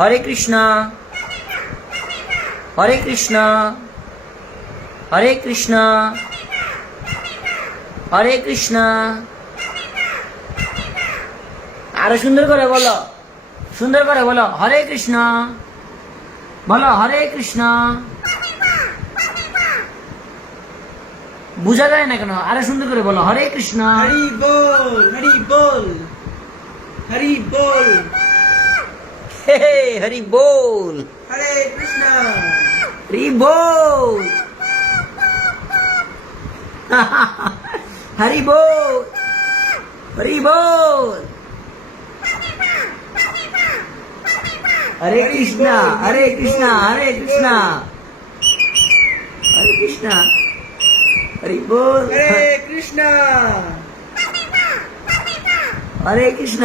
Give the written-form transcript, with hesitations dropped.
হরে কৃষ্ণ হরে কৃষ্ণ হরে কৃষ্ণ হরে কৃষ্ণ। আরো সুন্দর করে বলো, সুন্দর করে বলো, হরে কৃষ্ণ বলো, হরে কৃষ্ণ। বুঝা যায় না কেন? আরো সুন্দর করে বলো, হরে কৃষ্ণ। হরি বল, হরি বল, হরি বল, হে হরি বল, হরে কৃষ্ণ, হরি বল, হরি বল, হরি বল। হরে কৃষ্ণ হরে কৃষ্ণ হরে কৃষ্ণ হরে কৃষ্ণ হরি বল, হরে কৃষ্ণ, হরে কৃষ্ণ